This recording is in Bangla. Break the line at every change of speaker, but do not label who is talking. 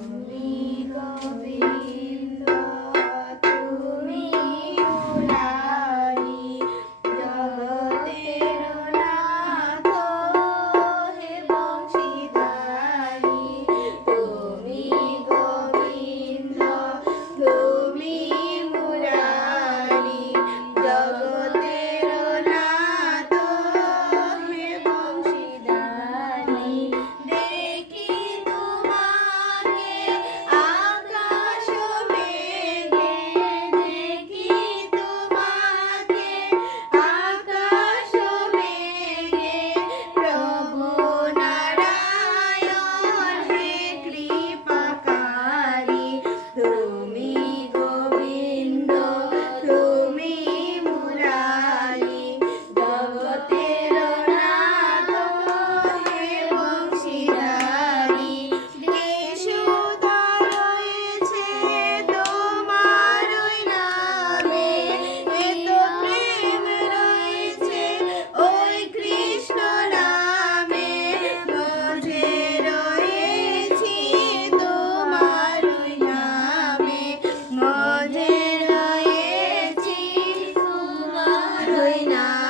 Holy Ghost. ভালোই না